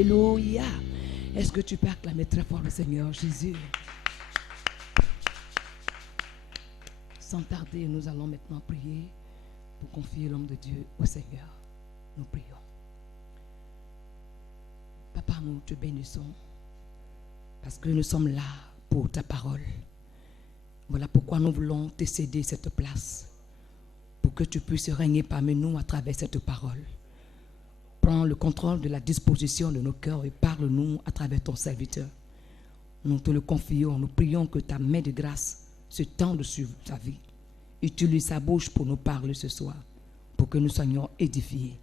Alléluia. Est-ce que tu peux acclamer très fort le Seigneur Jésus? Sans tarder, nous allons maintenant prier pour confier l'homme de Dieu au Seigneur. Nous prions. Papa, nous te bénissons parce que nous sommes là pour ta parole. Voilà pourquoi nous voulons te céder cette place pour que tu puisses régner parmi nous à travers cette parole. Prends le contrôle de la disposition de nos cœurs et parle-nous à travers ton serviteur. Nous te le confions, nous prions que ta main de grâce se tende sur sa vie. Utilise sa bouche pour nous parler ce soir, pour que nous soyons édifiés.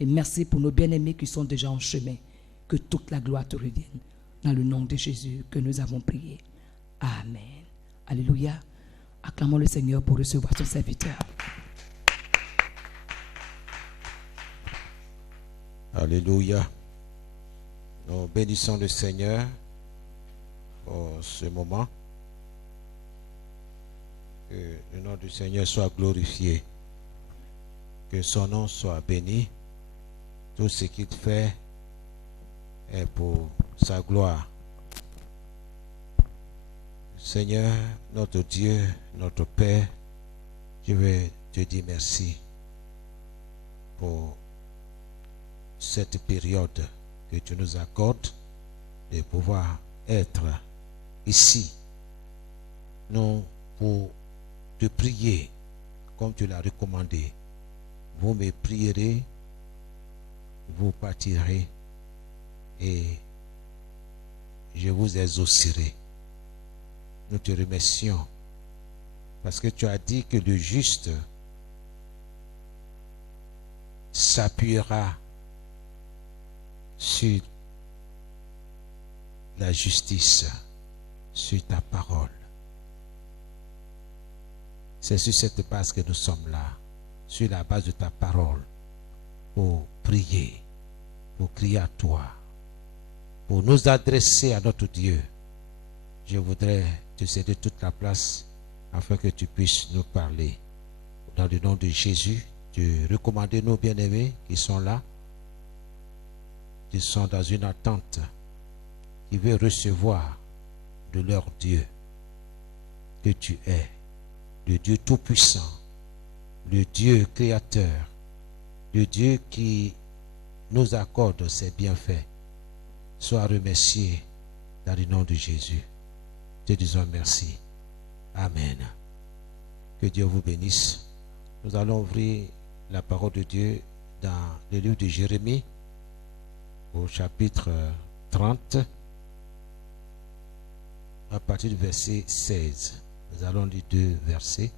Et merci pour nos bien-aimés qui sont déjà en chemin. Que toute la gloire te revienne. Dans le nom de Jésus que nous avons prié. Amen. Alléluia. Acclamons le Seigneur pour recevoir son serviteur. Alléluia. Nous bénissons le Seigneur pour ce moment. Que le nom du Seigneur soit glorifié. Que son nom soit béni. Tout ce qu'il fait est pour sa gloire. Seigneur, notre Dieu, notre Père, je vais te dire merci pour cette période que tu nous accordes de pouvoir être ici. Nous, pour te prier comme tu l'as recommandé. Vous me prierez, vous partirez et je vous exaucerai. Nous te remercions parce que tu as dit que le juste s'appuiera sur la justice, sur ta parole. C'est sur cette base que nous sommes là, sur la base de ta parole, pour prier, pour crier à toi, pour nous adresser à notre Dieu. Je voudrais te céder toute la place afin que tu puisses nous parler. Dans le nom de Jésus, tu recommandes nos bien-aimés qui sont là, qui sont dans une attente, qui veulent recevoir de leur Dieu que tu es, le Dieu tout-puissant, le Dieu créateur, le Dieu qui nous accorde ses bienfaits. Sois remercié dans le nom de Jésus. Te disons merci. Amen. Que Dieu vous bénisse. Nous allons ouvrir la parole de Dieu dans le livre de Jérémie, au chapitre 30, à partir du verset 16. Nous allons lire 2 versets.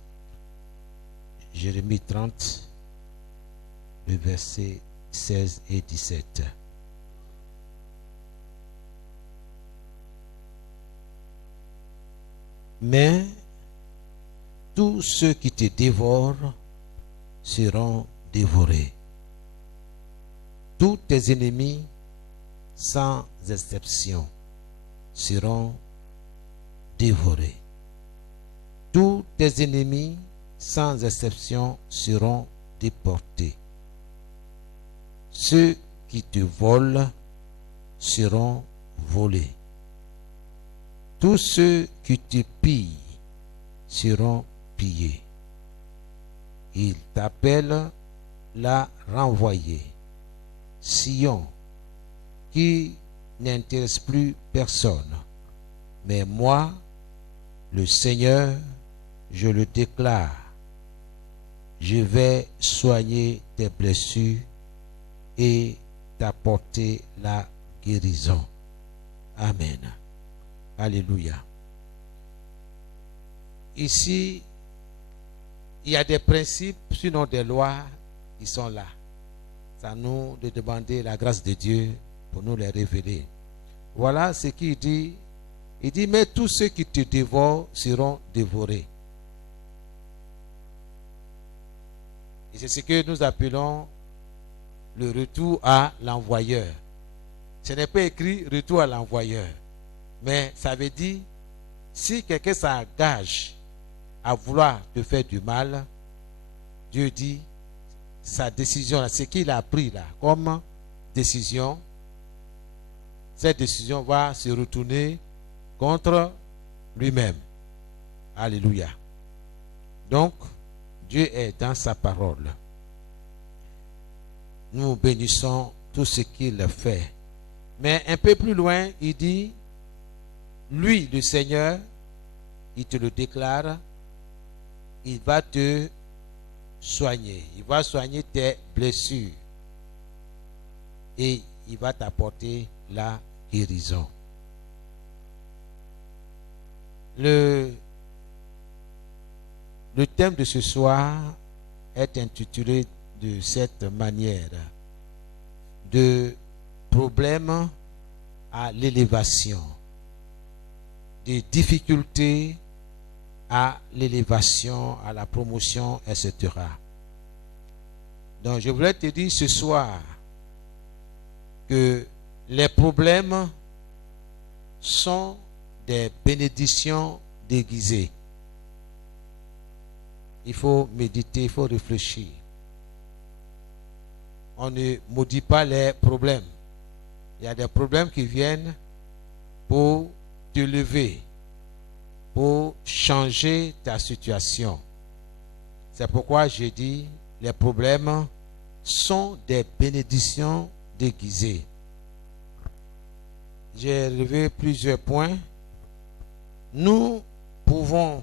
Jérémie 30, le verset 16 et 17. Mais tous ceux qui te dévorent seront dévorés. Tous tes ennemis, sans exception, seront dévorés. Tous tes ennemis, sans exception, seront déportés. Ceux qui te volent seront volés. Tous ceux qui te pillent seront pillés. Ils t'appellent la renvoyée, Sion, qui n'intéresse plus personne. Mais moi, le Seigneur, je le déclare, je vais soigner tes blessures et t'apporter la guérison. Amen. Alléluia. Ici, il y a des principes, sinon des lois, qui sont là. C'est à nous de demander la grâce de Dieu pour nous les révéler. Voilà ce qu'il dit. Il dit, mais tous ceux qui te dévorent seront dévorés. Et c'est ce que nous appelons le retour à l'envoyeur. Ce n'est pas écrit retour à l'envoyeur. Mais ça veut dire, si quelqu'un s'engage à vouloir te faire du mal, Dieu dit, sa décision, ce qu'il a pris là, comme décision, cette décision va se retourner contre lui-même. Alléluia. Donc, Dieu est dans sa parole. Nous bénissons tout ce qu'il fait. Mais un peu plus loin, il dit, lui, le Seigneur, il te le déclare, il va te soigner. Il va soigner tes blessures. Et il va t'apporter la guérison. Le thème de ce soir est intitulé de cette manière: de problèmes à l'élévation, des difficultés à l'élévation, à la promotion, etc. Donc je voulais te dire ce soir que les problèmes sont des bénédictions déguisées. Il faut méditer, il faut réfléchir. On ne maudit pas les problèmes. Il y a des problèmes qui viennent pour te lever, pour changer ta situation. C'est pourquoi je dis, les problèmes sont des bénédictions déguisées. J'ai relevé plusieurs points. Nous pouvons,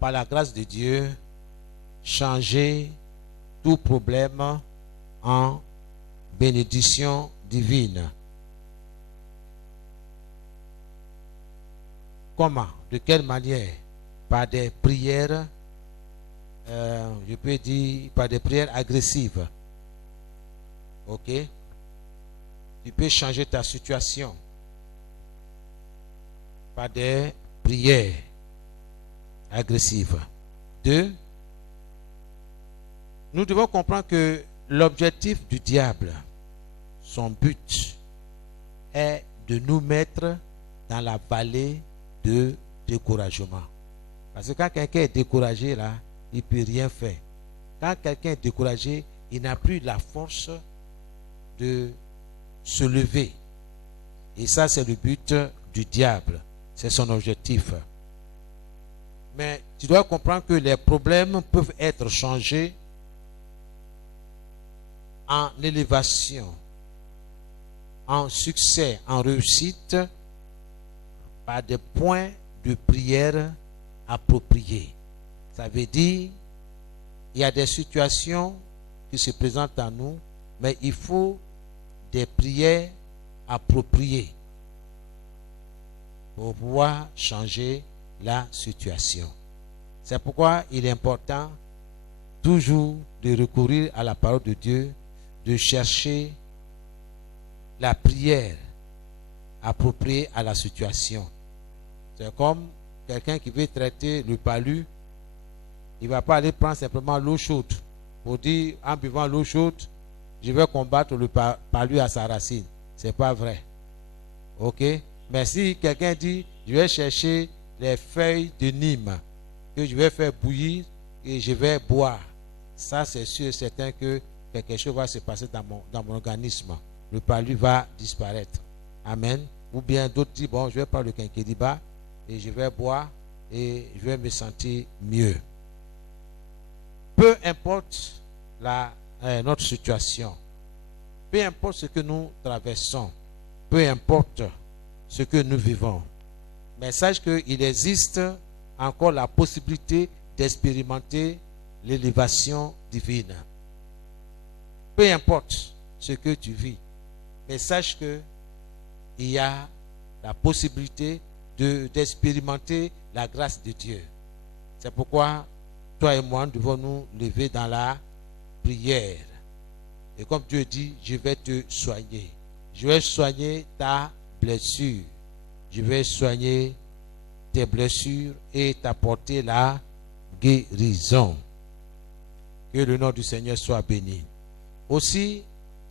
par la grâce de Dieu, changer tout problème en bénédiction divine. Comment? De quelle manière? Par des prières, je peux dire par des prières agressives. Ok? Tu peux changer ta situation par des prières agressives. 2. Nous devons comprendre que l'objectif du diable, son but, est de nous mettre dans la vallée de découragement. Parce que quand quelqu'un est découragé, là, il ne peut rien faire. Quand quelqu'un est découragé, il n'a plus la force de se lever. Et ça, c'est le but du diable. C'est son objectif. Mais tu dois comprendre que les problèmes peuvent être changés en élévation, en succès, en réussite, par des points de prière appropriés. Ça veut dire, il y a des situations qui se présentent à nous, mais il faut des prières appropriées pour pouvoir changer la situation. C'est pourquoi il est important toujours de recourir à la parole de Dieu, de chercher la prière appropriée à la situation. C'est comme quelqu'un qui veut traiter le palu, il ne va pas aller prendre simplement l'eau chaude pour dire, en buvant l'eau chaude, je vais combattre le palu à sa racine. Ce n'est pas vrai. Ok? Mais si quelqu'un dit, je vais chercher les feuilles de Nîmes que je vais faire bouillir et je vais boire, ça c'est sûr et certain que quelque chose va se passer dans mon organisme. Le palu va disparaître. Amen. Ou bien d'autres disent, bon, je vais prendre le quinquédiba et je vais boire et je vais me sentir mieux. Peu importe notre situation, peu importe ce que nous traversons, peu importe ce que nous vivons, mais sache qu'il existe encore la possibilité d'expérimenter l'élévation divine. Peu importe ce que tu vis, mais sache qu'il y a la possibilité d'expérimenter la grâce de Dieu. C'est pourquoi toi et moi, nous devons nous lever dans la prière. Et comme Dieu dit, je vais te soigner. Je vais soigner ta blessure. Je vais soigner tes blessures et t'apporter la guérison. Que le nom du Seigneur soit béni. Aussi,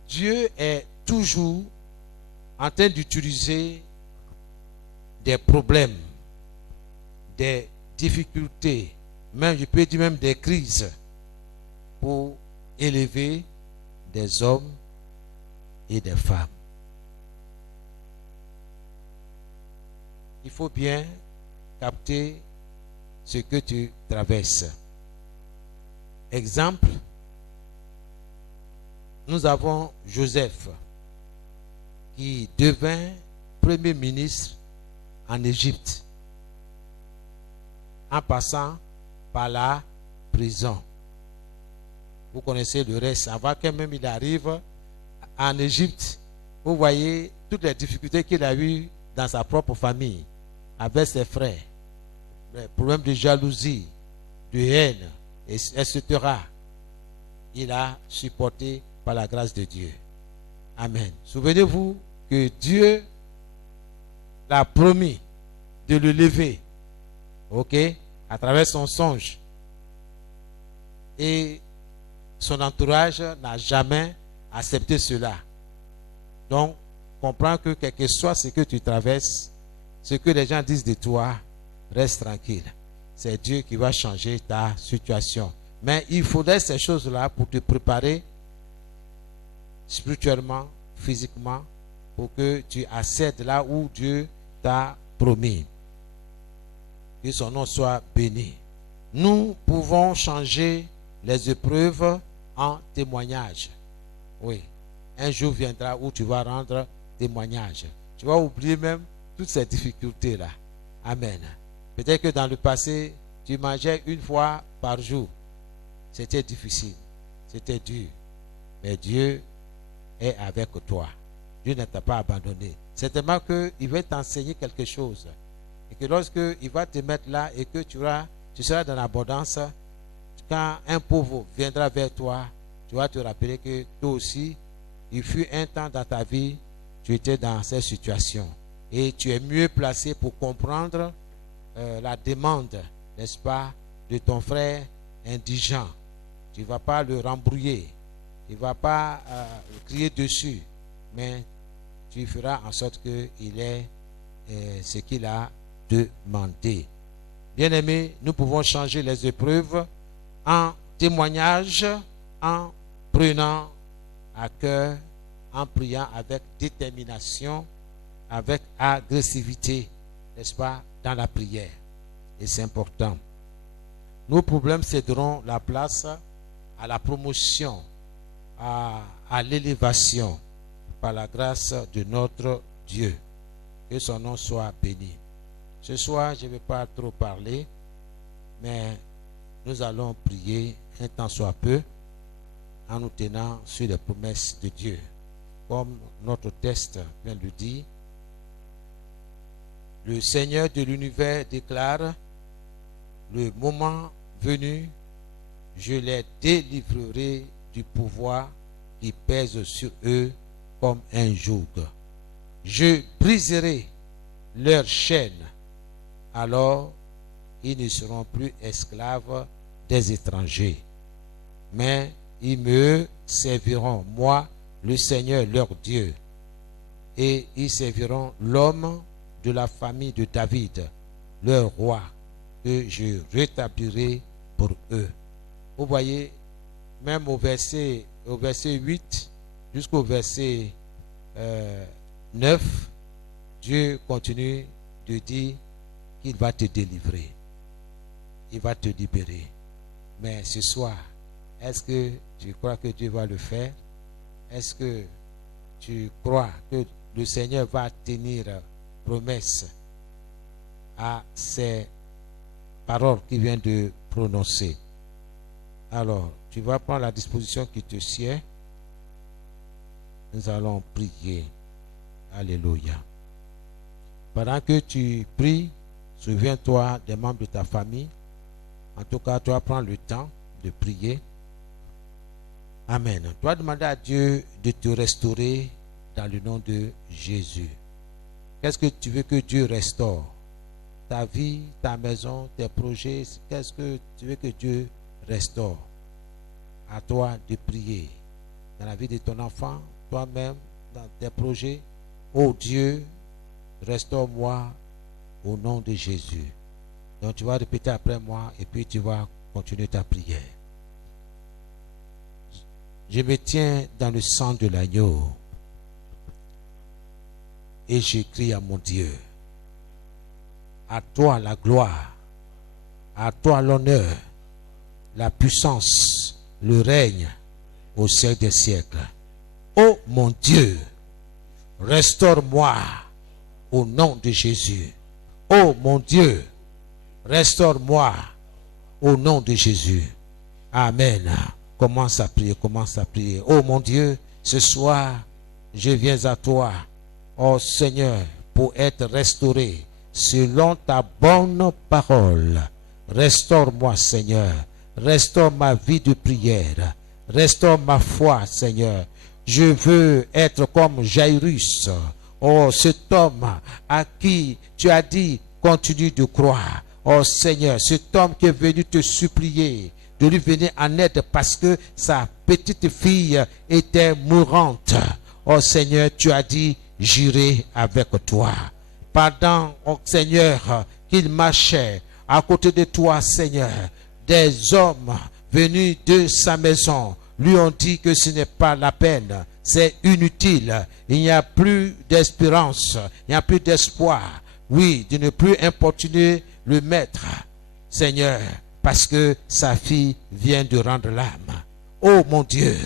Dieu est toujours en train d'utiliser des problèmes, des difficultés, même je peux dire même des crises, pour élever des hommes et des femmes. il faut bien capter ce que tu traverses. Exemple, nous avons Joseph qui devint premier ministre en Égypte en passant par la prison. Vous connaissez le reste. Avant que même il arrive en Égypte, vous voyez toutes les difficultés qu'il a eues dans sa propre famille, avec ses frères, les problèmes de jalousie, de haine, etc. Il a supporté par la grâce de Dieu. Amen. Souvenez-vous que Dieu l'a promis de le lever, ok, à travers son songe. Et son entourage n'a jamais accepté cela. Donc, comprends que quel que soit ce que tu traverses, ce que les gens disent de toi, reste tranquille. C'est Dieu qui va changer ta situation. Mais il faudrait ces choses-là pour te préparer spirituellement, physiquement, pour que tu accèdes là où Dieu t'a promis. Que son nom soit béni. Nous pouvons changer les épreuves en témoignage. Oui. Un jour viendra où tu vas rendre témoignage. Tu vas oublier même toutes ces difficultés-là. Amen. Peut-être que dans le passé, tu mangeais une fois par jour. C'était difficile. C'était dur. Mais Dieu est avec toi. Dieu ne t'a pas abandonné. Certainement qu'il va t'enseigner quelque chose. Et que lorsqu'il va te mettre là et que tu seras dans l'abondance, quand un pauvre viendra vers toi, tu vas te rappeler que toi aussi, il fut un temps dans ta vie, tu étais dans cette situation. Et tu es mieux placé pour comprendre la demande, n'est-ce pas, de ton frère indigent. Tu ne vas pas le rembrouiller. Tu ne vas pas crier dessus. Mais tu feras en sorte qu'il ait ce qu'il a demandé. Bien-aimés, nous pouvons changer les épreuves en témoignage, en prenant à cœur, en priant avec détermination, avec agressivité, n'est-ce pas, dans la prière. Et c'est important. Nos problèmes céderont la place à la promotion, à l'élévation, par la grâce de notre Dieu. Que son nom soit béni. Ce soir, je ne vais pas trop parler, mais nous allons prier un temps soit peu en nous tenant sur les promesses de Dieu. Comme notre texte vient de le dire, le Seigneur de l'univers déclare, le moment venu, je les délivrerai du pouvoir qui pèse sur eux comme un joug. Je briserai leurs chaînes, alors ils ne seront plus esclaves des étrangers, mais ils me serviront, moi, le Seigneur leur Dieu, et ils serviront l'homme de la famille de David, leur roi, que je rétablirai pour eux. Vous voyez, même au verset 8 jusqu'au verset 9, Dieu continue de dire qu'il va te délivrer. Il va te libérer. Mais ce soir, est-ce que tu crois que Dieu va le faire? Est-ce que tu crois que le Seigneur va tenir promesse à ces paroles qu'il vient de prononcer? Alors, tu vas prendre la disposition qui te sied. Nous allons prier. Alléluia. Pendant que tu pries, souviens-toi des membres de ta famille. En tout cas, tu vas prendre le temps de prier. Amen. Tu vas demander à Dieu de te restaurer dans le nom de Jésus. Qu'est-ce que tu veux que Dieu restaure? Ta vie, ta maison, tes projets. Qu'est-ce que tu veux que Dieu restaure? À toi de prier. Dans la vie de ton enfant, toi-même, dans tes projets. Oh Dieu, restaure-moi au nom de Jésus. Donc tu vas répéter après moi et puis tu vas continuer ta prière. Je me tiens dans le sang de l'agneau et je crie à mon Dieu. À toi la gloire, à toi l'honneur, la puissance, le règne au siècle des siècles. Oh mon Dieu, restaure-moi au nom de Jésus. Oh mon Dieu, restaure-moi au nom de Jésus. Amen. Commence à prier, commence à prier. Oh mon Dieu, ce soir, je viens à toi, oh Seigneur, pour être restauré selon ta bonne parole. Restaure-moi, Seigneur. Restaure ma vie de prière. Restaure ma foi, Seigneur. Je veux être comme Jairus. Oh, cet homme à qui tu as dit, continue de croire. Oh Seigneur, cet homme qui est venu te supplier de lui venir en aide parce que sa petite fille était mourante. Oh Seigneur, tu as dit, j'irai avec toi. Pendant, oh Seigneur, qu'il marchait à côté de toi, Seigneur, des hommes venus de sa maison lui ont dit que ce n'est pas la peine, c'est inutile, il n'y a plus d'espérance, il n'y a plus d'espoir, oui, de ne plus importuner le maître, Seigneur, parce que sa fille vient de rendre l'âme. Oh mon Dieu,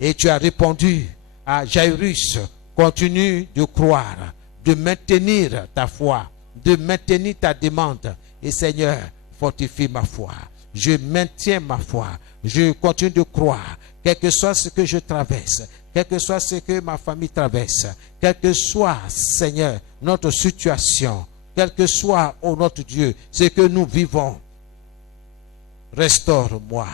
et tu as répondu à Jairus, continue de croire, de maintenir ta foi, de maintenir ta demande, et Seigneur, fortifie ma foi. Je maintiens ma foi. Je continue de croire. Quel que soit ce que je traverse, quel que soit ce que ma famille traverse, quel que soit, Seigneur, notre situation, quel que soit, oh notre Dieu, ce que nous vivons, restaure-moi,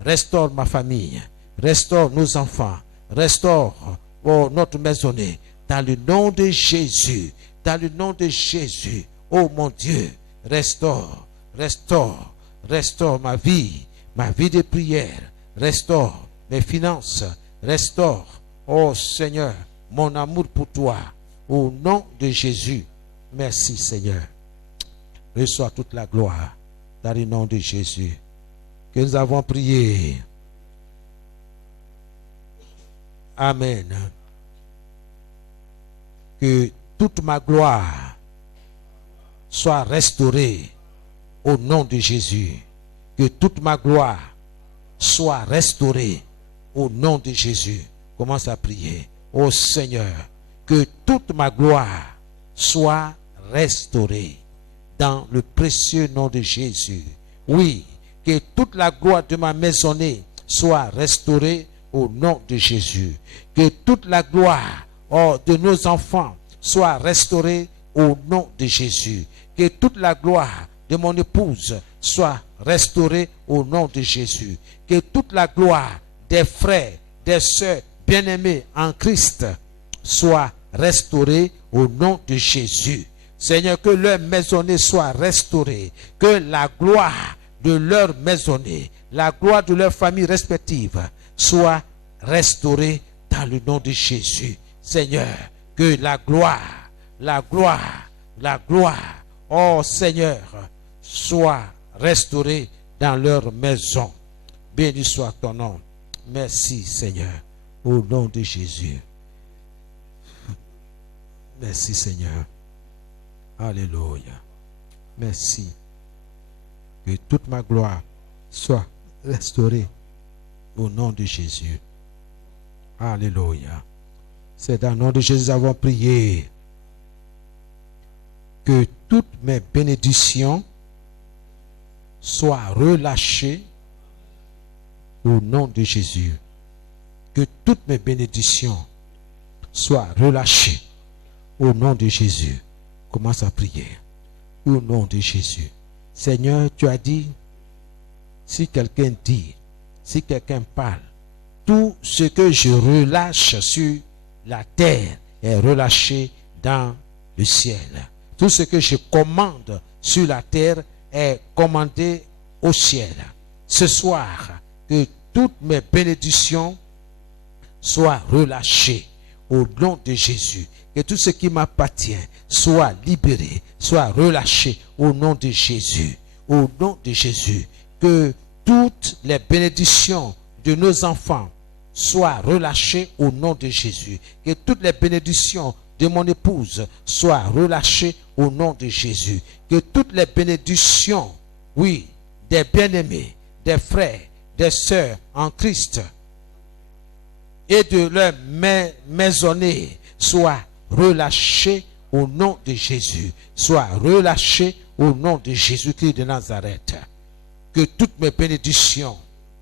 restaure ma famille, restaure nos enfants, restaure, oh, notre maisonnée, dans le nom de Jésus, dans le nom de Jésus, oh mon Dieu, restaure, restaure. Restaure ma vie de prière, restaure mes finances, restaure, oh Seigneur, mon amour pour toi, au nom de Jésus. Merci Seigneur. Reçois toute la gloire dans le nom de Jésus que nous avons prié. Amen. Que toute ma gloire soit restaurée au nom de Jésus. Que toute ma gloire soit restaurée au nom de Jésus. Commence à prier. Ô Seigneur, que toute ma gloire soit restaurée dans le précieux nom de Jésus. Oui, que toute la gloire de ma maisonnée soit restaurée au nom de Jésus. Que toute la gloire de nos enfants soit restaurée au nom de Jésus. Que toute la gloire de mon épouse soit restaurée au nom de Jésus. Que toute la gloire des frères, des sœurs bien-aimés en Christ soit restaurée au nom de Jésus. Seigneur, que leur maisonnée soit restaurée. Que la gloire de leur maisonnée, la gloire de leur famille respective soit restaurée dans le nom de Jésus. Seigneur, que la gloire, oh Seigneur, soit restaurée dans leur maison. Béni soit ton nom. Merci Seigneur, au nom de Jésus. Merci Seigneur. Alléluia. Merci. Que toute ma gloire soit restaurée au nom de Jésus. Alléluia. C'est dans le nom de Jésus que nous avons prié. Que toutes mes bénédictions soient relâchées au nom de Jésus. Que toutes mes bénédictions soient relâchées au nom de Jésus. Commence à prier. Au nom de Jésus. Seigneur, tu as dit, si quelqu'un dit, si quelqu'un parle, tout ce que je relâche sur la terre est relâché dans le ciel. Tout ce que je commande sur la terre est commandé au ciel. Ce soir, que toutes mes bénédictions soient relâchées au nom de Jésus. Que tout ce qui m'appartient soit libéré, soit relâché au nom de Jésus. Au nom de Jésus. Que toutes les bénédictions de nos enfants soient relâchées au nom de Jésus. Que toutes les bénédictions de de mon épouse soient relâchées au nom de Jésus. Que toutes les bénédictions, oui, des bien-aimés, des frères, des sœurs en Christ et de leur maisonnée soient relâchées au nom de Jésus. Soient relâchées au nom de Jésus-Christ de Nazareth. Que toutes mes bénédictions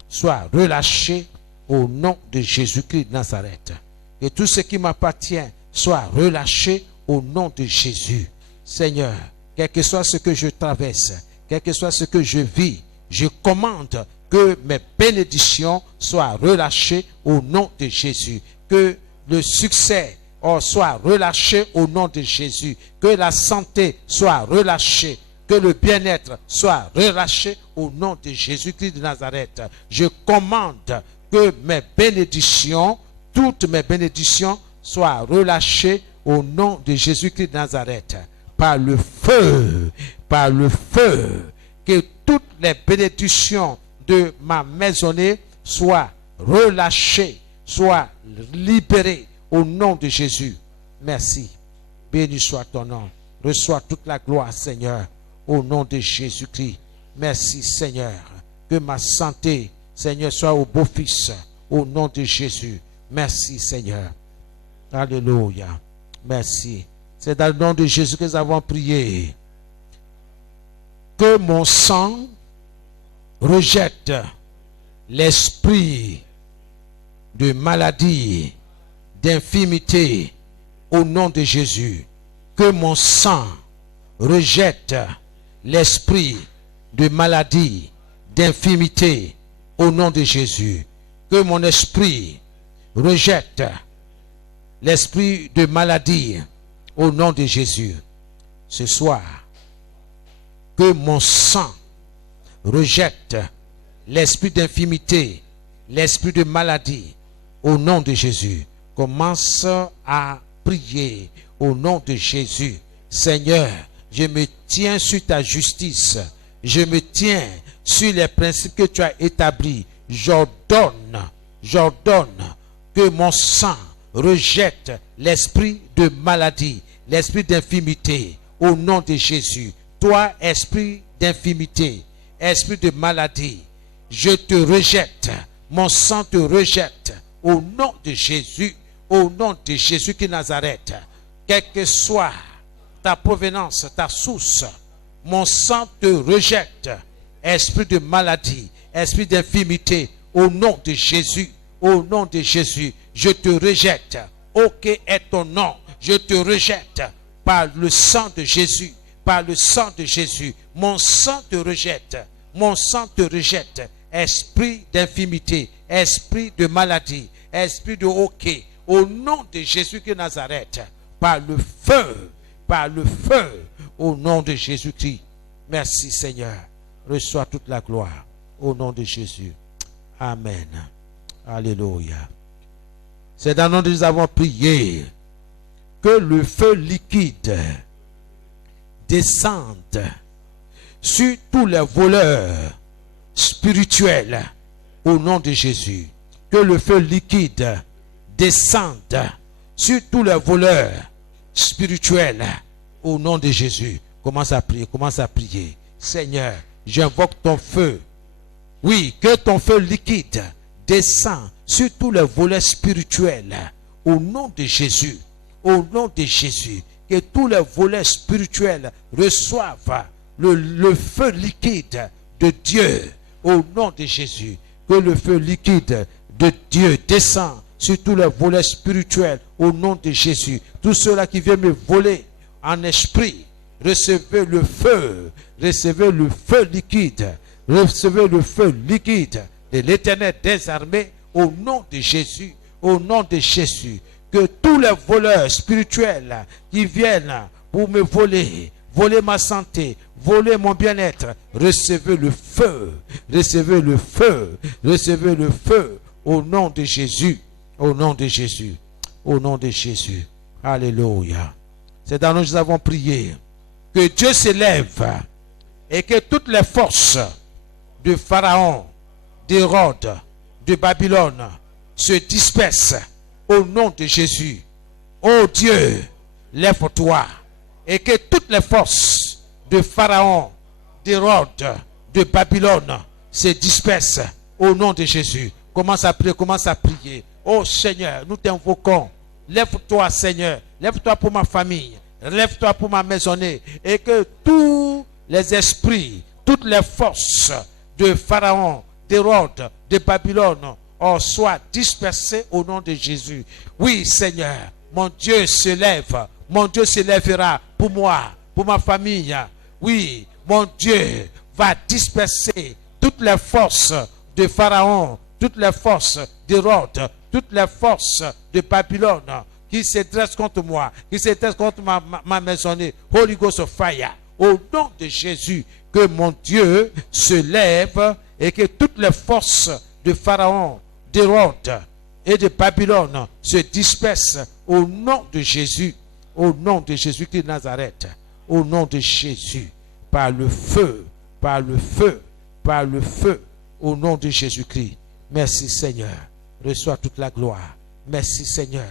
soient relâchées au nom de Jésus-Christ de Nazareth. Que tout ce qui m'appartient soit relâché au nom de Jésus. Seigneur, quel que soit ce que je traverse, quel que soit ce que je vis, je commande que mes bénédictions soient relâchées au nom de Jésus. Que le succès soit relâché au nom de Jésus. Que la santé soit relâchée. Que le bien-être soit relâché au nom de Jésus-Christ de Nazareth. Je commande que mes bénédictions, toutes mes bénédictions, soient relâchées au nom de Jésus-Christ de Nazareth. Par le feu, que toutes les bénédictions de ma maisonnée soient relâchées, soient libérées au nom de Jésus. Merci. Béni soit ton nom. Reçois toute la gloire, Seigneur, au nom de Jésus-Christ. Merci, Seigneur. Que ma santé, Seigneur, soit au beau-fils, au nom de Jésus. Merci, Seigneur. Alléluia. Merci. C'est dans le nom de Jésus que nous avons prié. Que mon sang rejette l'esprit de maladie, d'infirmité, au nom de Jésus. Que mon sang rejette l'esprit de maladie, d'infirmité, au nom de Jésus. Que mon esprit rejette l'esprit de maladie, au nom de Jésus. Ce soir, que mon sang rejette l'esprit d'infirmité, l'esprit de maladie, au nom de Jésus. Commence à prier au nom de Jésus. Seigneur, je me tiens sur ta justice. Je me tiens sur les principes que tu as établis. J'ordonne que mon sang rejette l'esprit de maladie, l'esprit d'infirmité, au nom de Jésus. Toi, esprit d'infirmité, esprit de maladie, je te rejette. Mon sang te rejette au nom de Jésus, au nom de Jésus qui Nazareth. Quelle que soit ta provenance, ta source, mon sang te rejette. Esprit de maladie, esprit d'infirmité, au nom de Jésus, au nom de Jésus, je te rejette. Ok est ton nom, je te rejette par le sang de Jésus, par le sang de Jésus. Mon sang te rejette, mon sang te rejette. Esprit d'infirmité, esprit de maladie, esprit de hoquet, au nom de Jésus de Nazareth, par le feu, au nom de Jésus-Christ. Merci Seigneur. Reçois toute la gloire au nom de Jésus. Amen. Alléluia. C'est dans le nom de nous avons prié. Que le feu liquide descende sur tous les voleurs spirituels au nom de Jésus. Que le feu liquide descende sur tous les voleurs spirituels au nom de Jésus. Commence à prier. Seigneur, j'invoque ton feu. Oui, que ton feu liquide descend sur tous les voleurs spirituels au nom de Jésus. Au nom de Jésus, que tous les voleurs spirituels reçoivent le feu liquide de Dieu au nom de Jésus. Que le feu liquide de Dieu descend sur tous les voleurs spirituels au nom de Jésus. Tous ceux-là qui viennent me voler en esprit, recevez le feu liquide, recevez le feu liquide de l'Éternel des armées au nom de Jésus, au nom de Jésus. Que tous les voleurs spirituels qui viennent pour me voler ma santé, voler mon bien-être, recevez le feu, au nom de Jésus, au nom de Jésus, au nom de Jésus. Alléluia. C'est dans nous avons prié. Que Dieu s'élève et que toutes les forces de Pharaon, d'Hérode, de Babylone se dispersent au nom de Jésus. Oh Dieu, lève-toi et que toutes les forces de Pharaon, d'Hérode, de Babylone se dispersent au nom de Jésus. Commence à prier. Oh Seigneur, nous t'invoquons. Lève-toi Seigneur, lève-toi pour ma famille, lève-toi pour ma maisonnée et que tous les esprits, toutes les forces de Pharaon, d'Hérode, de Babylone soient dispersés au nom de Jésus. Oui Seigneur, mon Dieu se lève, mon Dieu se lèvera pour moi, pour ma famille. Oui, mon Dieu va disperser toutes les forces de Pharaon, toutes les forces d'Hérode, toutes les forces de Babylone qui se dressent contre moi, qui se dressent contre ma maisonnée. Holy Ghost fire. Au nom de Jésus, que mon Dieu se lève et que toutes les forces de Pharaon, d'Hérode et de Babylone se dispersent au nom de Jésus. Au nom de Jésus-Christ de Nazareth. Au nom de Jésus. Par le feu, par le feu, par le feu. Au nom de Jésus-Christ. Merci Seigneur. Reçois toute la gloire. Merci Seigneur.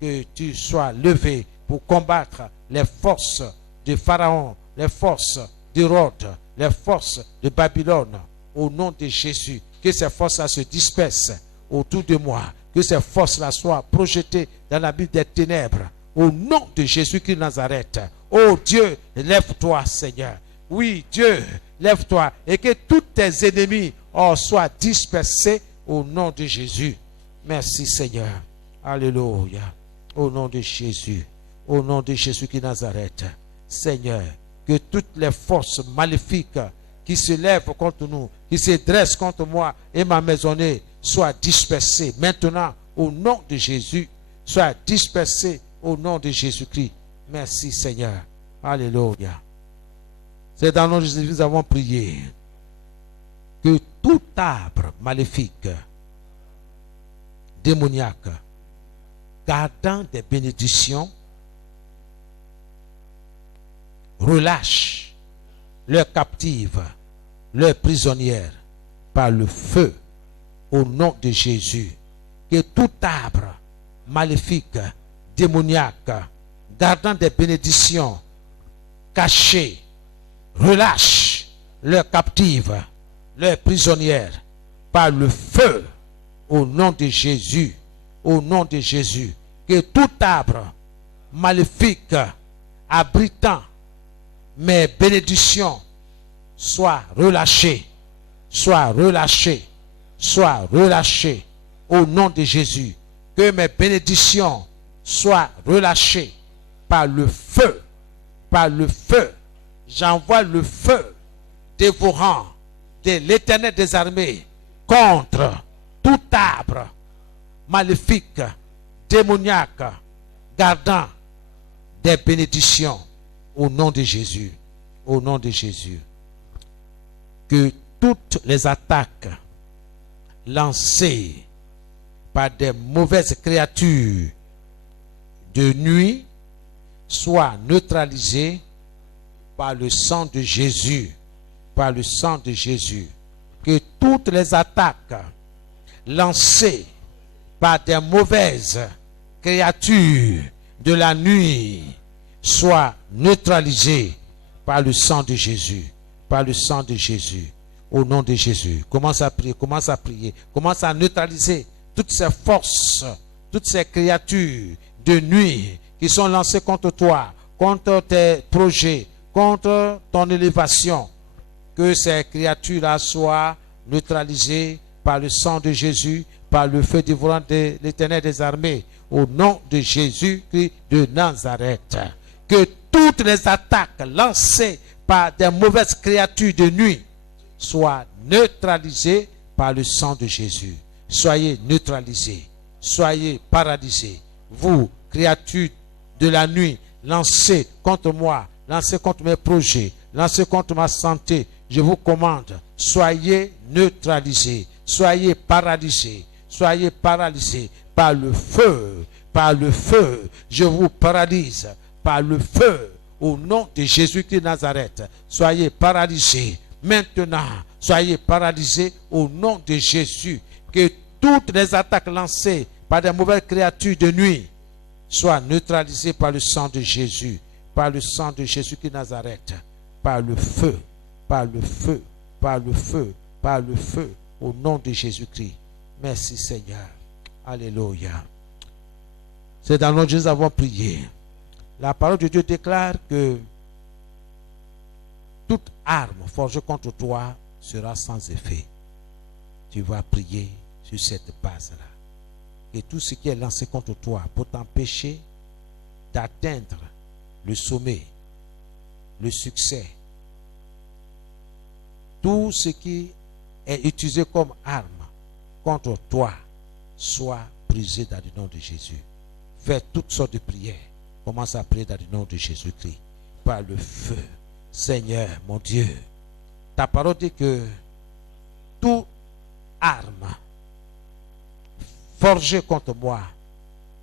Que tu sois levé pour combattre les forces de Pharaon, les forces d'Hérode, les forces de Babylone. Au nom de Jésus. Que ces forces-là se dispersent autour de moi. Que ces forces-là soient projetées dans la Bible des ténèbres. Au nom de Jésus-Christ de Nazareth. Oh Dieu, lève-toi Seigneur. Oui Dieu, lève-toi. Et que tous tes ennemis soient dispersés au nom de Jésus. Merci Seigneur. Alléluia. Au nom de Jésus. Au nom de Jésus-Christ de Nazareth. Seigneur, que toutes les forces maléfiques qui se lèvent contre nous, qui se dressent contre moi et ma maisonnée, soient dispersées maintenant au nom de Jésus. Soient dispersées au nom de Jésus-Christ. Merci Seigneur. Alléluia. C'est dans le nom de Jésus que nous avons prié. Que tout arbre maléfique, démoniaque, gardant des bénédictions, relâche leurs captives, leurs prisonnières par le feu au nom de Jésus. Que tout arbre maléfique, démoniaque, gardant des bénédictions cachées, relâche leurs captives, leurs prisonnières par le feu au nom de Jésus. Au nom de Jésus. Que tout arbre maléfique abritant mes bénédictions soit relâché, soit relâché, soit relâché au nom de Jésus. Que mes bénédictions soient relâchées par le feu, par le feu. J'envoie le feu dévorant de l'Éternel des armées contre tout arbre maléfique, démoniaque, gardant des bénédictions au nom de Jésus. Au nom de Jésus. Que toutes les attaques lancées par des mauvaises créatures de nuit soient neutralisées par le sang de Jésus. Par le sang de Jésus. Que toutes les attaques lancées par des mauvaises créatures de la nuit soient neutralisées par le sang de Jésus. Par le sang de Jésus. Au nom de Jésus. Commence à prier, commence à prier. Commence à neutraliser toutes ces forces, toutes ces créatures de nuit qui sont lancées contre toi, contre tes projets, contre ton élévation. Que ces créatures-là soient neutralisées par le sang de Jésus, par le feu dévorant de l'Éternel des armées, au nom de Jésus-Christ de Nazareth. Que toutes les attaques lancées par des mauvaises créatures de nuit soient neutralisées par le sang de Jésus. Soyez neutralisés, soyez paralysés. Vous, créatures de la nuit, lancez contre moi, lancez contre mes projets, lancez contre ma santé, je vous commande, soyez neutralisés, soyez paralysés, soyez paralysés par le feu, par le feu. Je vous paralyse par le feu au nom de Jésus-Christ de Nazareth. Soyez paralysés maintenant, soyez paralysés au nom de Jésus. Que toutes les attaques lancées par des mauvaises créatures de nuit soit neutralisé par le sang de Jésus, par le sang de Jésus-Christ de Nazareth, par le feu, par le feu, par le feu, par le feu, au nom de Jésus-Christ. Merci Seigneur. Alléluia. C'est dans le nom de Jésus que nous avons prié. La parole de Dieu déclare que toute arme forgée contre toi sera sans effet. Tu vas prier sur cette base-là. Et tout ce qui est lancé contre toi pour t'empêcher d'atteindre le sommet, le succès, tout ce qui est utilisé comme arme contre toi, soit brisé dans le nom de Jésus. Fais toutes sortes de prières. Commence à prier dans le nom de Jésus-Christ. Par le feu. Seigneur, mon Dieu, ta parole dit que toute arme forgée contre moi,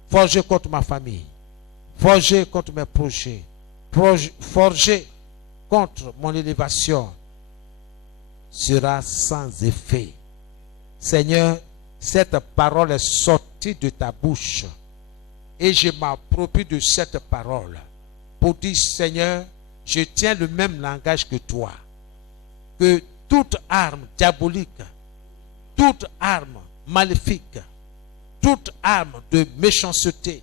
forgée contre ma famille, forgée contre mes projets, forgée contre mon élévation, sera sans effet. Seigneur, cette parole est sortie de ta bouche et je m'approprie de cette parole pour dire, Seigneur, je tiens le même langage que toi, que toute arme diabolique, toute arme maléfique, toute arme de méchanceté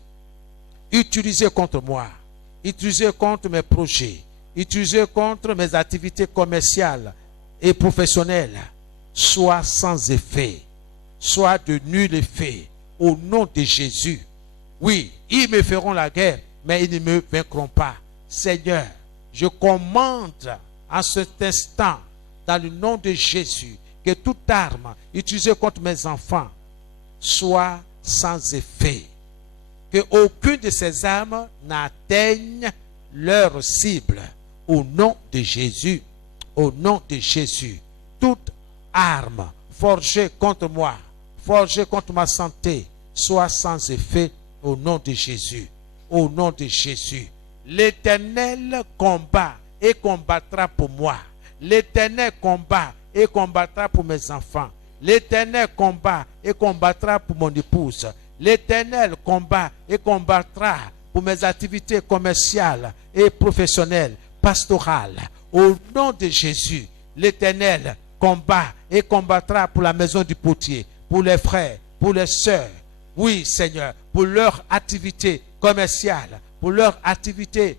utilisée contre moi, utilisée contre mes projets, utilisée contre mes activités commerciales et professionnelles, soit sans effet, soit de nul effet, au nom de Jésus. Oui, ils me feront la guerre, mais ils ne me vaincront pas. Seigneur, je commande en cet instant, dans le nom de Jésus, que toute arme utilisée contre mes enfants soit sans effet. Que aucune de ces armes n'atteigne leur cible. Au nom de Jésus, au nom de Jésus, toute arme forgée contre moi, forgée contre ma santé, soit sans effet au nom de Jésus. Au nom de Jésus. L'Éternel combat et combattra pour moi. L'Éternel combat et combattra pour mes enfants. L'Éternel combat et combattra pour mon épouse. L'Éternel combat et combattra pour mes activités commerciales et professionnelles, pastorales. Au nom de Jésus, l'Éternel combat et combattra pour la maison du potier, pour les frères, pour les sœurs. Oui, Seigneur, pour leur activité commerciale, pour leur activité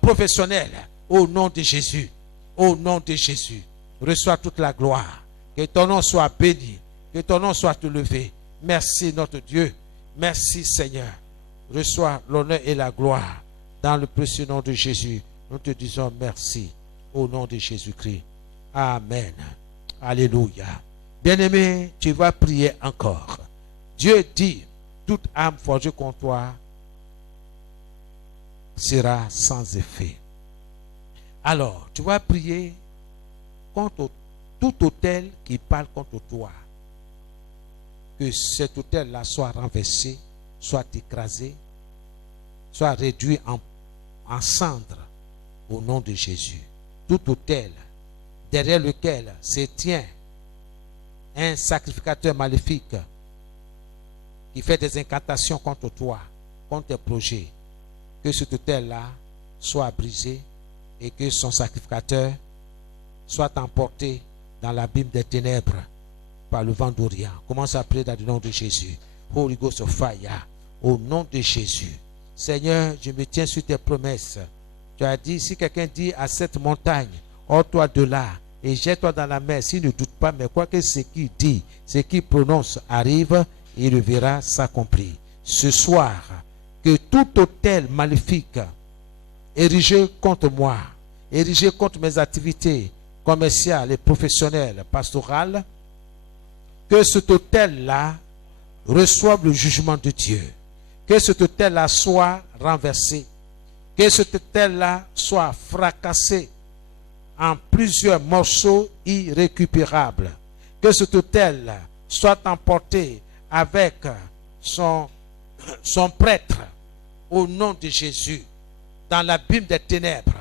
professionnelle. Au nom de Jésus, au nom de Jésus, reçois toute la gloire. Que ton nom soit béni, que ton nom soit élevé. Merci notre Dieu, merci Seigneur. Reçois l'honneur et la gloire dans le précieux nom de Jésus. Nous te disons merci au nom de Jésus-Christ. Amen. Alléluia. Bien-aimé, tu vas prier encore. Dieu dit, toute âme forgée contre toi sera sans effet. Alors, tu vas prier contre tout autel qui parle contre toi. Que cet autel-là soit renversé, soit écrasé, soit réduit en cendres au nom de Jésus. Tout autel derrière lequel se tient un sacrificateur maléfique qui fait des incantations contre toi, contre tes projets, que cet autel-là soit brisé et que son sacrificateur soit emporté dans l'abîme des ténèbres par le vent d'Orient. Commence à prier dans le nom de Jésus. Holy Ghost of Fire, au nom de Jésus. Seigneur, je me tiens sur tes promesses. Tu as dit, si quelqu'un dit à cette montagne, hors-toi de là et jette-toi dans la mer, s'il ne doute pas, mais quoi que ce qu'il dit, ce qu'il prononce arrive, il le verra s'accomplir. Ce soir, que tout autel maléfique érigé contre moi, érigé contre mes activités commerciales et professionnelles, pastorales, que cet autel-là reçoive le jugement de Dieu. Que cet autel-là soit renversé. Que cet autel-là soit fracassé en plusieurs morceaux irrécupérables. Que cet autel soit emporté avec son prêtre au nom de Jésus dans l'abîme des ténèbres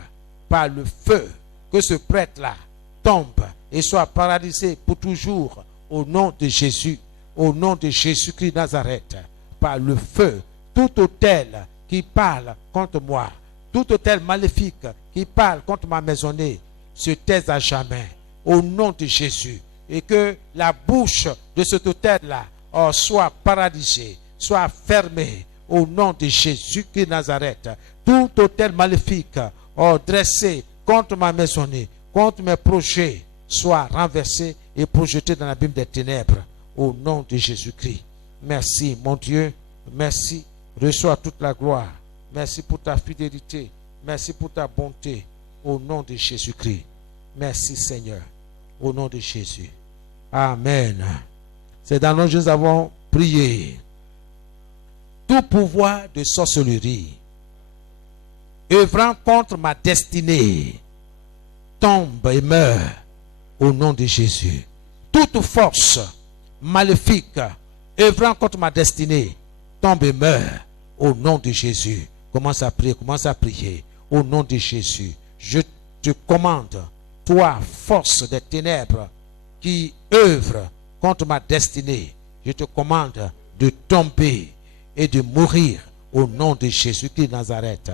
par le feu. Que ce prêtre-là tombe et soit paralysé pour toujours au nom de Jésus, au nom de Jésus-Christ Nazareth, par le feu. tout autel qui parle contre moi, tout autel maléfique qui parle contre ma maisonnée, se taise à jamais, au nom de Jésus. Et que la bouche de cet autel-là soit paralysée, soit fermée, au nom de Jésus-Christ de Nazareth. Tout autel maléfique dressé contre ma maisonnée, contre mes projets, soit renversé et projeté dans l'abîme des ténèbres, au nom de Jésus-Christ. Merci, mon Dieu. Merci. Reçois toute la gloire. Merci pour ta fidélité. Merci pour ta bonté, au nom de Jésus-Christ. Merci, Seigneur, au nom de Jésus. Amen. C'est dans nos jours que nous avons prié. Tout pouvoir de sorcellerie œuvrant contre ma destinée tombe et meurt au nom de Jésus. Toute force maléfique œuvrant contre ma destinée tombe et meurt au nom de Jésus. Commence à prier, commence à prier. Au nom de Jésus, je te commande, toi, force des ténèbres qui œuvre contre ma destinée, je te commande de tomber et de mourir au nom de Jésus-Christ de Nazareth.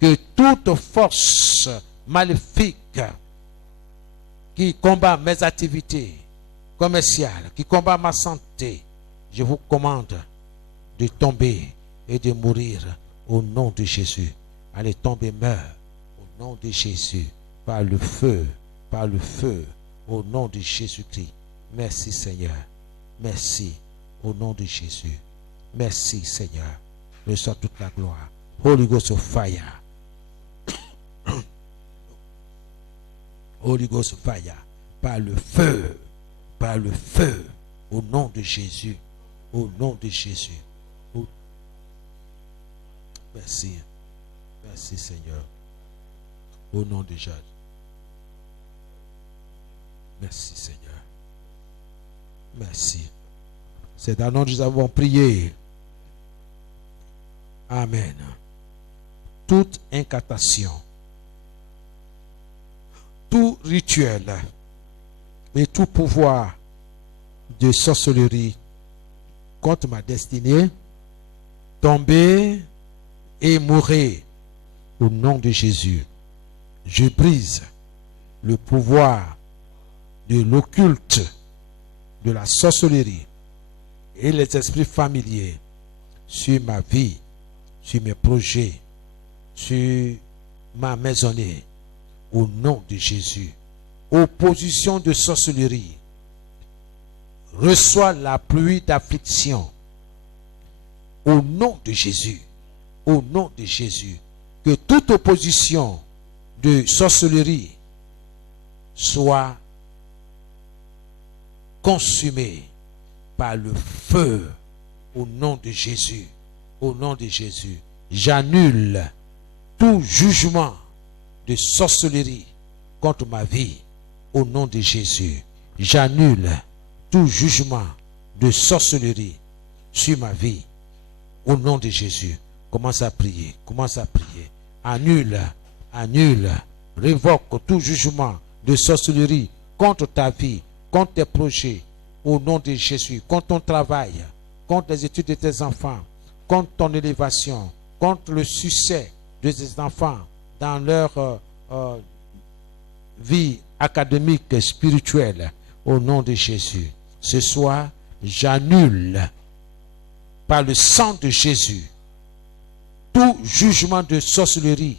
Que toute force maléfique qui combat mes activités commerciales, qui combat ma santé, je vous commande de tomber et de mourir au nom de Jésus. Allez, tomber, meurt au nom de Jésus, par le feu, au nom de Jésus-Christ. Merci, Seigneur. Merci, au nom de Jésus. Merci, Seigneur. Reçois toute la gloire. Holy Ghost of fire. Holy Ghost of fire. Par le feu, au nom de Jésus. Au nom de Jésus. Merci. Merci, Seigneur. Au nom de Jésus. Merci, Seigneur. Merci. C'est dans notre nous avons prié. Amen. Toute incantation, tout rituel et tout pouvoir de sorcellerie contre ma destinée, tomber et mourir au nom de Jésus. Je brise le pouvoir de l'occulte, de la sorcellerie et les esprits familiers sur ma vie, sur mes projets, sur ma maisonnée, au nom de Jésus. Opposition de sorcellerie, reçois la pluie d'affliction au nom de Jésus. Au nom de Jésus. Que toute opposition de sorcellerie soit consumée par le feu au nom de Jésus. Au nom de Jésus. J'annule tout jugement de sorcellerie contre ma vie au nom de Jésus. J'annule tout jugement de sorcellerie sur ma vie au nom de Jésus. Commence à prier, commence à prier. Annule, révoque tout jugement de sorcellerie contre ta vie, contre tes projets, au nom de Jésus, contre ton travail, contre les études de tes enfants, contre ton élévation, contre le succès de tes enfants dans leur vie académique et spirituelle, au nom de Jésus. Ce soir, j'annule par le sang de Jésus tout jugement de sorcellerie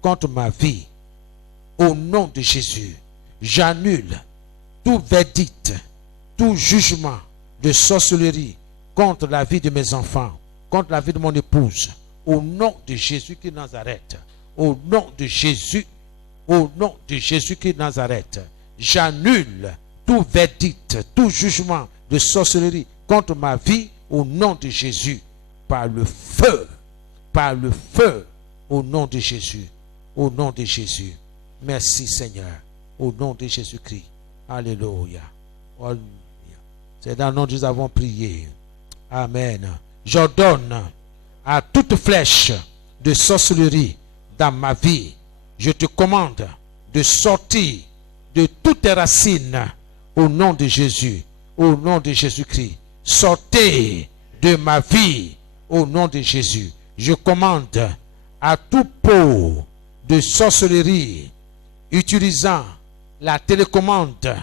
contre ma vie, au nom de Jésus. J'annule tout verdict, tout jugement de sorcellerie contre la vie de mes enfants, contre la vie de mon épouse, au nom de Jésus-Christ de Nazareth. Au nom de Jésus, au nom de Jésus-Christ de Nazareth. J'annule tout verdict, tout jugement de sorcellerie contre ma vie, au nom de Jésus, par le feu, au nom de Jésus, au nom de Jésus. Merci, Seigneur, au nom de Jésus-Christ. Alléluia. Alléluia. C'est dans le nom que nous avons prié. Amen. J'ordonne à toute flèche de sorcellerie dans ma vie, je te commande de sortir de toutes tes racines au nom de Jésus, au nom de Jésus-Christ. Sortez de ma vie au nom de Jésus. Je commande à tout pot de sorcellerie utilisant la télécommande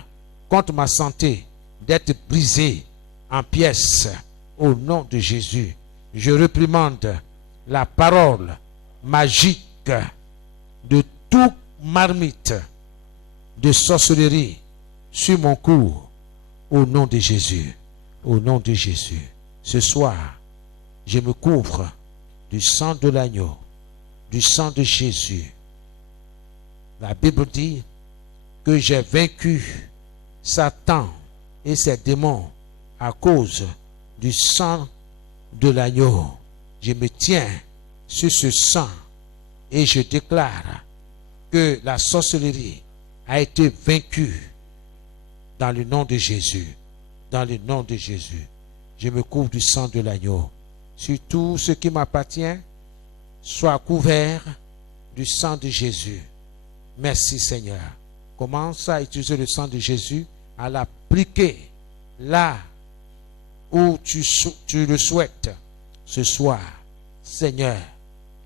contre ma santé d'être brisé en pièces au nom de Jésus. Je réprimande la parole magique de toute marmite de sorcellerie sur mon cou au nom de Jésus. Au nom de Jésus. Ce soir, je me couvre du sang de l'agneau, du sang de Jésus. La Bible dit que j'ai vaincu Satan et ses démons à cause du sang de l'agneau. Je me tiens sur ce sang et je déclare que la sorcellerie a été vaincue dans le nom de Jésus. Dans le nom de Jésus. Je me couvre du sang de l'agneau. Sur tout ce qui m'appartient, soit couvert du sang de Jésus. Merci Seigneur. Commence à utiliser le sang de Jésus, à l'appliquer là où tu le souhaites. Ce soir, Seigneur,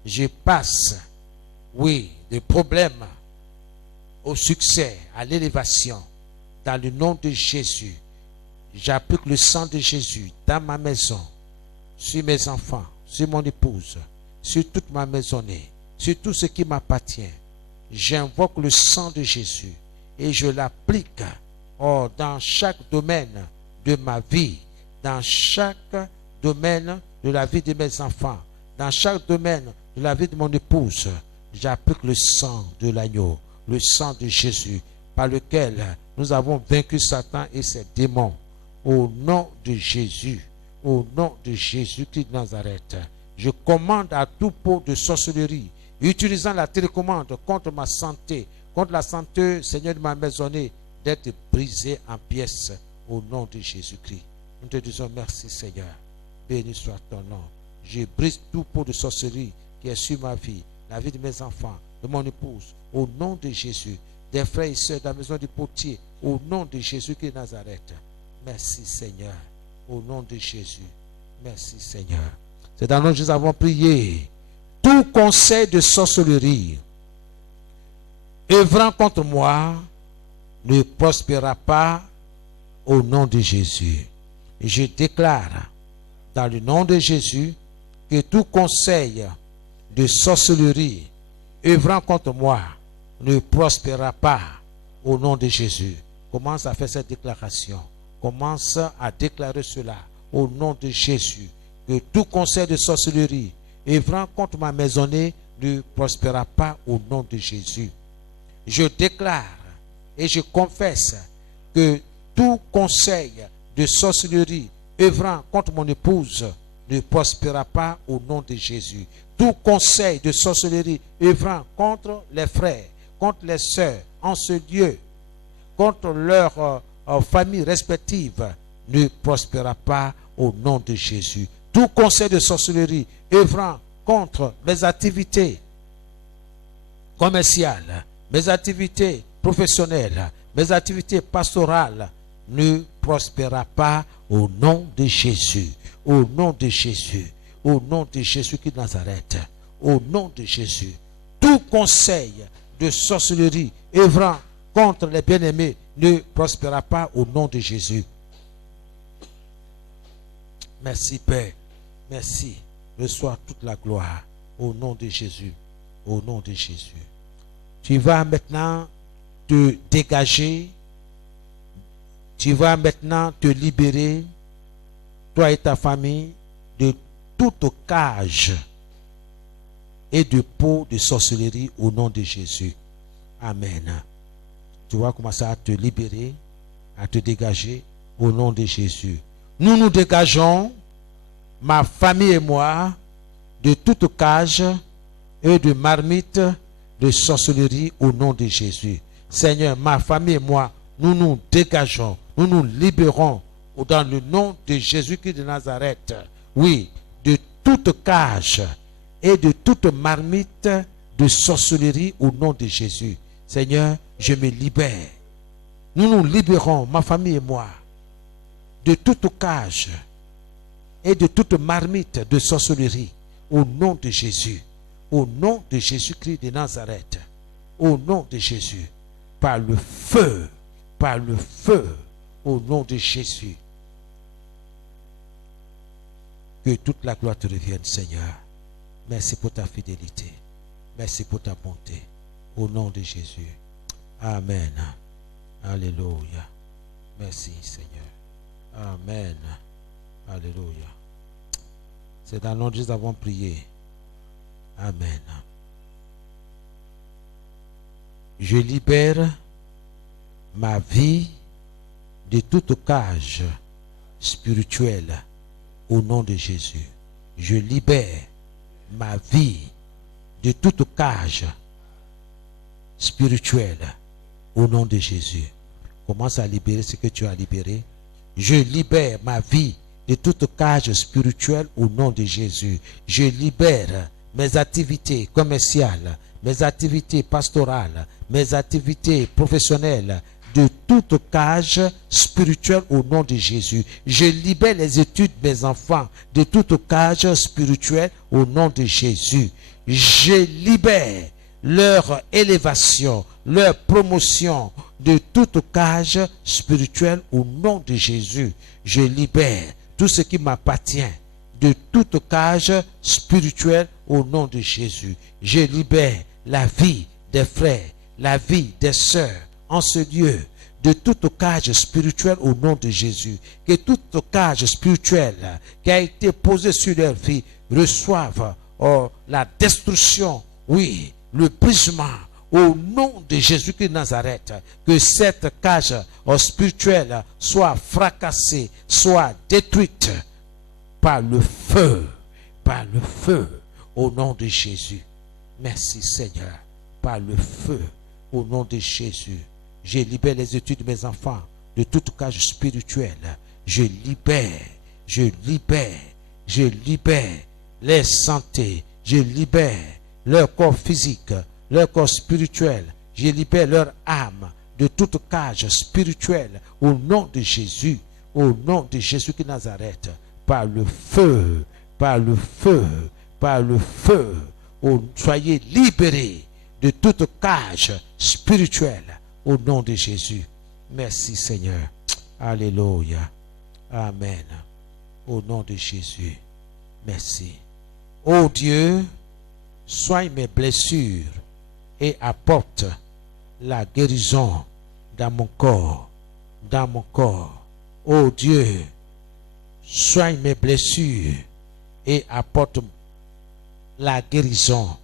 je passe, oui, des problèmes au succès, à l'élévation. Dans le nom de Jésus, j'applique le sang de Jésus dans ma maison, sur mes enfants, sur mon épouse, sur toute ma maisonnée, sur tout ce qui m'appartient. J'invoque le sang de Jésus et je l'applique dans chaque domaine de ma vie, dans chaque domaine de la vie de mes enfants, dans chaque domaine de la vie de mon épouse. J'applique le sang de l'agneau, le sang de Jésus, par lequel nous avons vaincu Satan et ses démons. Au nom de Jésus, au nom de Jésus-Christ de Nazareth, je commande à tout pot de sorcellerie, utilisant la télécommande contre ma santé, contre la santé, Seigneur, de ma maisonnée, d'être brisé en pièces au nom de Jésus-Christ. Nous te disons merci, Seigneur. Béni soit ton nom. Je brise tout pot de sorcellerie qui est sur ma vie, la vie de mes enfants, de mon épouse, au nom de Jésus, des frères et sœurs de la maison du potier, au nom de Jésus-Christ de Nazareth. Merci Seigneur, au nom de Jésus. Merci Seigneur. C'est dans le nom que nous avons prié. Tout conseil de sorcellerie œuvrant contre moi ne prospérera pas au nom de Jésus. Et je déclare dans le nom de Jésus que tout conseil de sorcellerie œuvrant contre moi ne prospérera pas au nom de Jésus. Commence à faire cette déclaration. Commence à déclarer cela au nom de Jésus. Que tout conseil de sorcellerie œuvrant contre ma maisonnée ne prospérera pas au nom de Jésus. Je déclare et je confesse que tout conseil de sorcellerie œuvrant contre mon épouse ne prospérera pas au nom de Jésus. Tout conseil de sorcellerie œuvrant contre les frères, contre les sœurs en ce lieu, contre leurs familles respectives, ne prospérera pas au nom de Jésus. Tout conseil de sorcellerie œuvrant contre mes activités commerciales, mes activités professionnelles, mes activités pastorales, ne prospérera pas au nom de Jésus. Au nom de Jésus. Au nom de Jésus-Christ de Nazareth. Au nom de Jésus. Tout conseil de sorcellerie œuvrant contre les bien-aimés ne prospérera pas au nom de Jésus. Merci Père. Merci. Reçois toute la gloire au nom de Jésus. Au nom de Jésus. Tu vas maintenant te dégager. Tu vas maintenant te libérer, toi et ta famille, de toute cage et de peau de sorcellerie au nom de Jésus. Amen. Tu vas commencer à te libérer, à te dégager au nom de Jésus. Nous nous dégageons, ma famille et moi, de toute cage et de marmite de sorcellerie au nom de Jésus. Seigneur, ma famille et moi, nous nous dégageons, nous nous libérons dans le nom de Jésus-Christ de Nazareth. Oui, de toute cage et de toute marmite de sorcellerie au nom de Jésus. Seigneur, je me libère. Nous nous libérons, ma famille et moi, de toute cage et de toute marmite de sorcellerie Au nom de Jésus. Au nom de Jésus-Christ de Nazareth. Au nom de Jésus. Par le feu. Par le feu. Au nom de Jésus. Que toute la gloire te revienne, Seigneur. Merci pour ta fidélité. Merci pour ta bonté. Au nom de Jésus. Amen. Alléluia. Merci, Seigneur. Amen. Alléluia. C'est dans le nom de Jésus que nous avons prié. Amen. Je libère ma vie de toute cage spirituelle au nom de Jésus. Je libère ma vie de toute cage spirituelle au nom de Jésus. Commence à libérer ce que tu as libéré. Je libère ma vie de toute cage spirituelle au nom de Jésus. Je libère mes activités commerciales, mes activités pastorales, mes activités professionnelles de toute cage spirituelle au nom de Jésus. Je libère les études de mes enfants de toute cage spirituelle au nom de Jésus. Je libère leur élévation, leur promotion de toute cage spirituelle au nom de Jésus. Je libère tout ce qui m'appartient de toute cage spirituelle au nom de Jésus. Je libère la vie des frères, la vie des sœurs en ce lieu de toute cage spirituelle au nom de Jésus. Que toute cage spirituelle qui a été posée sur leur vie reçoive la destruction, oui, le brisement au nom de Jésus-Christ de Nazareth. Que cette cage spirituelle soit fracassée, soit détruite par le feu, au nom de Jésus. Merci Seigneur, par le feu, au nom de Jésus. Je libère les études de mes enfants de toute cage spirituelle. Je libère les santé. Je libère leur corps physique, leur corps spirituel. Je libère leur âme de toute cage spirituelle au nom de Jésus. Au nom de Jésus de Nazareth. Par le feu, par le feu, par le feu. Oh, soyez libérés de toute cage spirituelle au nom de Jésus. Merci Seigneur. Alléluia. Amen. Au nom de Jésus. Merci. Oh Dieu, soigne mes blessures et apporte la guérison dans mon corps. Dans mon corps. Oh Dieu, soigne mes blessures et apporte la guérison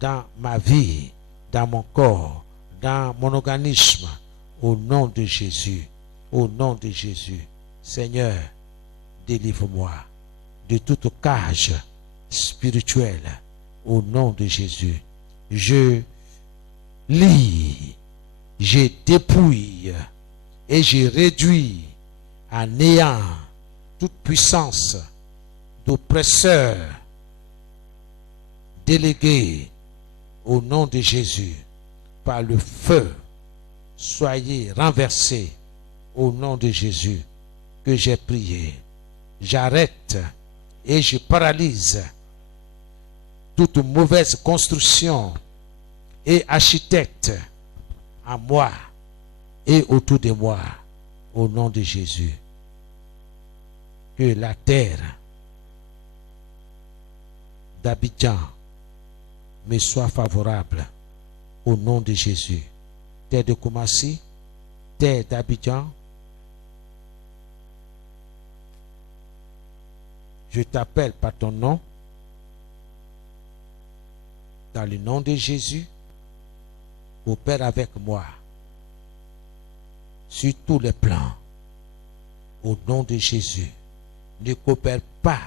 dans ma vie, dans mon corps, dans mon organisme, au nom de Jésus. Au nom de Jésus. Seigneur, délivre-moi de toute cage spirituelle au nom de Jésus. Je lie, je dépouille et je réduis à néant toute puissance d'oppresseur délégué au nom de Jésus. Par le feu, soyez renversés au nom de Jésus que j'ai prié. J'arrête et je paralyse toute mauvaise construction et architecte à moi et autour de moi au nom de Jésus. Que la terre d'Abidjan me soit favorable au nom de Jésus. Terre de Koumassi, terre d'Abidjan, je t'appelle par ton nom, dans le nom de Jésus, opère avec moi sur tous les plans, au nom de Jésus. Ne coopère pas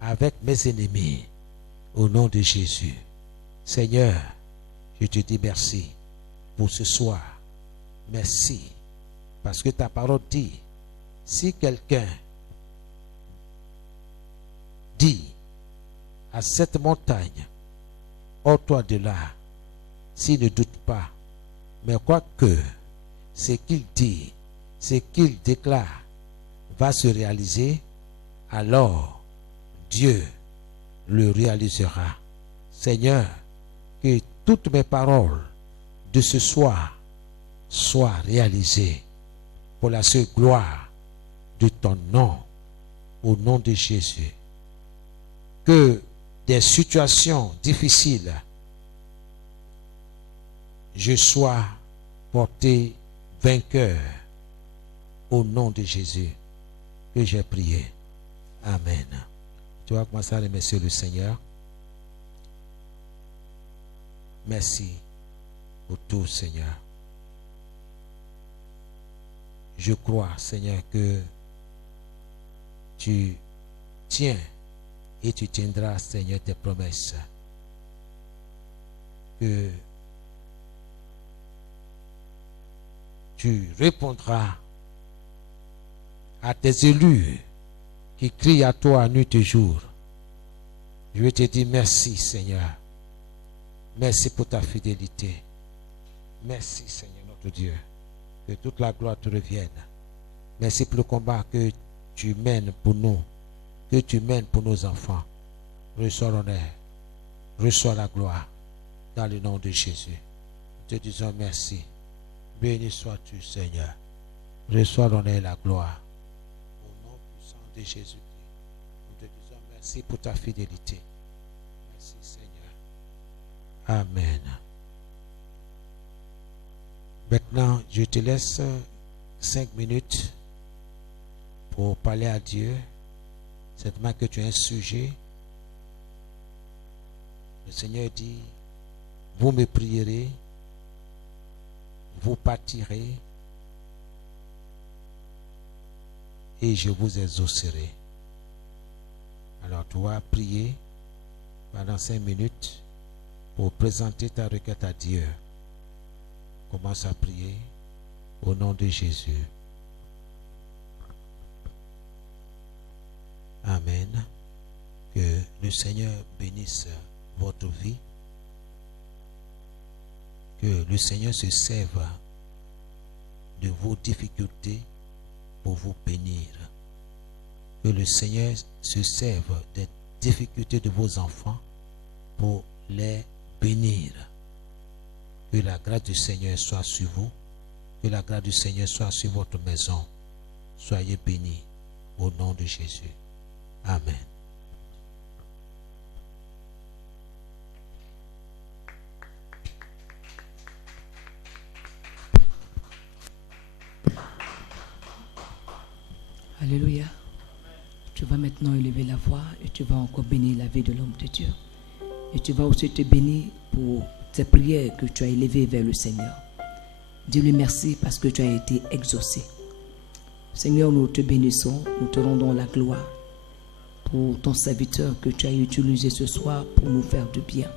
avec mes ennemis, au nom de Jésus. Seigneur, je te dis merci pour ce soir. Merci, parce que ta parole dit, si quelqu'un dit à cette montagne, ôte-toi de là, s'il ne doute pas, mais quoique ce qu'il dit, ce qu'il déclare va se réaliser, alors Dieu le réalisera. Seigneur, que toutes mes paroles de ce soir soient réalisées pour la seule gloire de ton nom, au nom de Jésus. Que des situations difficiles, je sois porté vainqueur au nom de Jésus que j'ai prié. Amen. Tu vas commencer à remercier le Seigneur. Merci pour tout, Seigneur. Je crois, Seigneur, que tu tiens et tu tiendras, Seigneur, tes promesses. Que tu répondras à tes élus qui crient à toi nuit et jour. Je vais te dire merci, Seigneur. Merci pour ta fidélité. Merci, Seigneur notre Dieu. Que toute la gloire te revienne. Merci pour le combat que tu mènes pour nous, que tu mènes pour nos enfants. Reçois l'honneur, reçois la gloire dans le nom de Jésus. Nous te disons merci. Béni sois-tu, Seigneur. Reçois l'honneur et la gloire. Au nom puissant de Jésus-Christ, nous te disons merci pour ta fidélité. Merci, Seigneur. Amen. Maintenant, je te laisse 5 minutes pour parler à Dieu. Certainement que tu as un sujet. Le Seigneur dit, vous me prierez, vous partirez et je vous exaucerai. Alors tu vas prier pendant 5 minutes pour présenter ta requête à Dieu. Commence à prier au nom de Jésus. Amen. Que le Seigneur bénisse votre vie. Que le Seigneur se serve de vos difficultés pour vous bénir. Que le Seigneur se serve des difficultés de vos enfants pour les bénir. Que la grâce du Seigneur soit sur vous. Que la grâce du Seigneur soit sur votre maison. Soyez bénis au nom de Jésus. Amen. Alléluia. Tu vas maintenant élever la voix et tu vas encore bénir la vie de l'homme de Dieu. Et tu vas aussi te bénir pour tes prières que tu as élevées vers le Seigneur. Dis-lui merci parce que tu as été exaucé. Seigneur, nous te bénissons, nous te rendons la gloire pour ton serviteur que tu as utilisé ce soir pour nous faire du bien.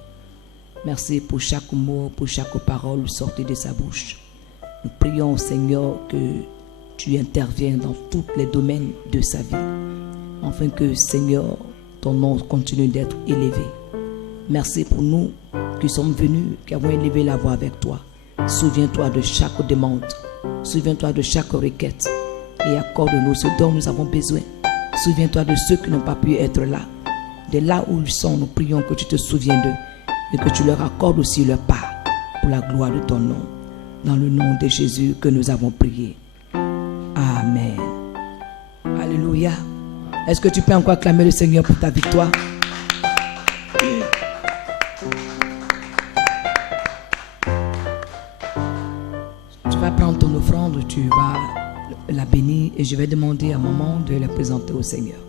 Merci pour chaque mot, pour chaque parole sortie de sa bouche. Nous prions, Seigneur, que tu interviennes dans tous les domaines de sa vie, afin que, Seigneur, ton nom continue d'être élevé. Merci pour nous qui sommes venus, qui avons élevé la voix avec toi. Souviens-toi de chaque demande, souviens-toi de chaque requête et accorde-nous ce dont nous avons besoin. Souviens-toi de ceux qui n'ont pas pu être là. De là où ils sont, nous prions que tu te souviens d'eux et que tu leur accordes aussi leur part pour la gloire de ton nom. Dans le nom de Jésus que nous avons prié. Amen. Alléluia. Est-ce que tu peux encore acclamer le Seigneur pour ta victoire? Tu vas prendre ton offrande, tu vas la bénir et je vais demander à maman de la présenter au Seigneur.